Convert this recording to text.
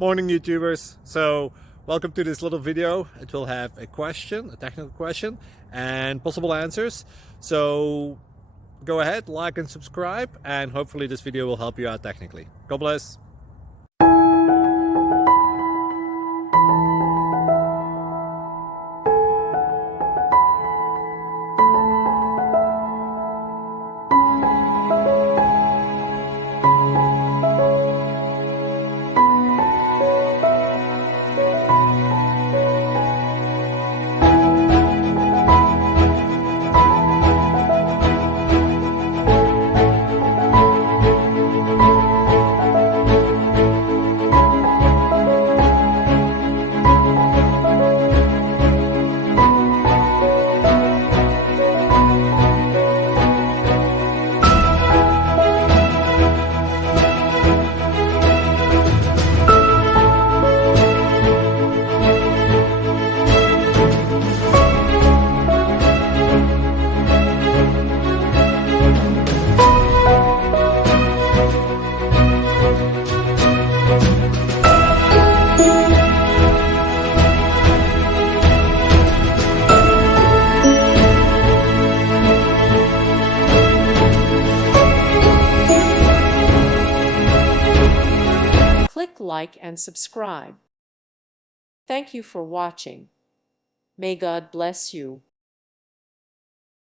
Morning YouTubers. So welcome to this little video. It will have a question, a technical question, and possible answers. So go ahead, like and subscribe, and hopefully this video will help you out technically. God bless. Click like and subscribe. Thank you for watching. May God bless you.